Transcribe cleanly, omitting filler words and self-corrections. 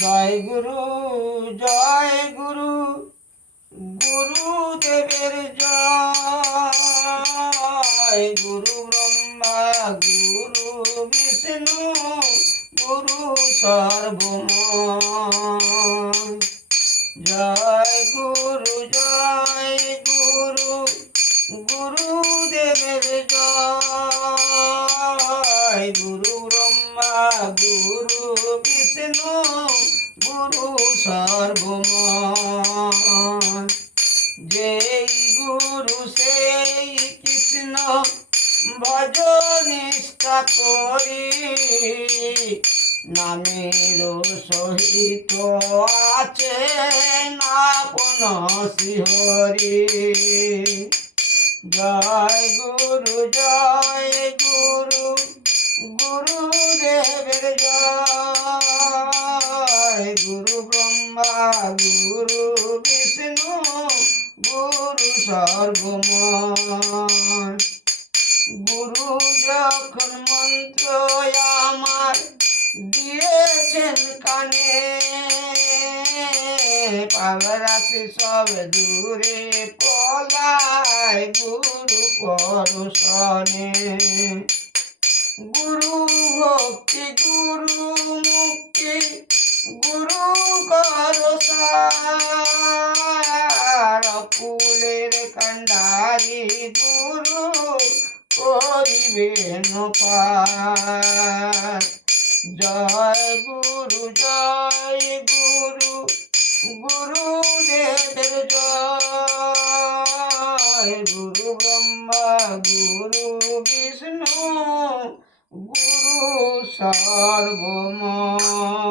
জয় গুরু, জয় গুরু, গুরুদেবের জয়। গুরু ব্রহ্মা, গুরু বিষ্ণু, গুরু সর্বময়। জয় গুরু, জয় গুরু, গুরুদেবের জয়। গুরু ব্রহ্মা, গুরু বিষ্ণু, গুরু সর্বময়। যেই গুরু সেই কৃষ্ণ, ভজ নিষ্ঠা করি। নামের সহিত আছে আপন শ্রীহরি। জয় গুরু, জয় গুরু, গুরুদেবের জয়। গুরু ব্রহ্মা, গুরু বিষ্ণু, গুরু সর্বময়। গুরু যখন মন্ত্র আমার দিয়েছেন কানে, পাগলাসি সব দূরে পলায় গুরু পরশনে। গুরু ভক্তি, গুরু মুক্তি, গুরু করসার। ফুলের কান্ডারি গুরু করিবেন পার। জয় গুরু, জয় গুরু, গুরুদেবের জয়। গুরু ব্রহ্মা, গুরু বিষ্ণু, গুরু সর্বময়।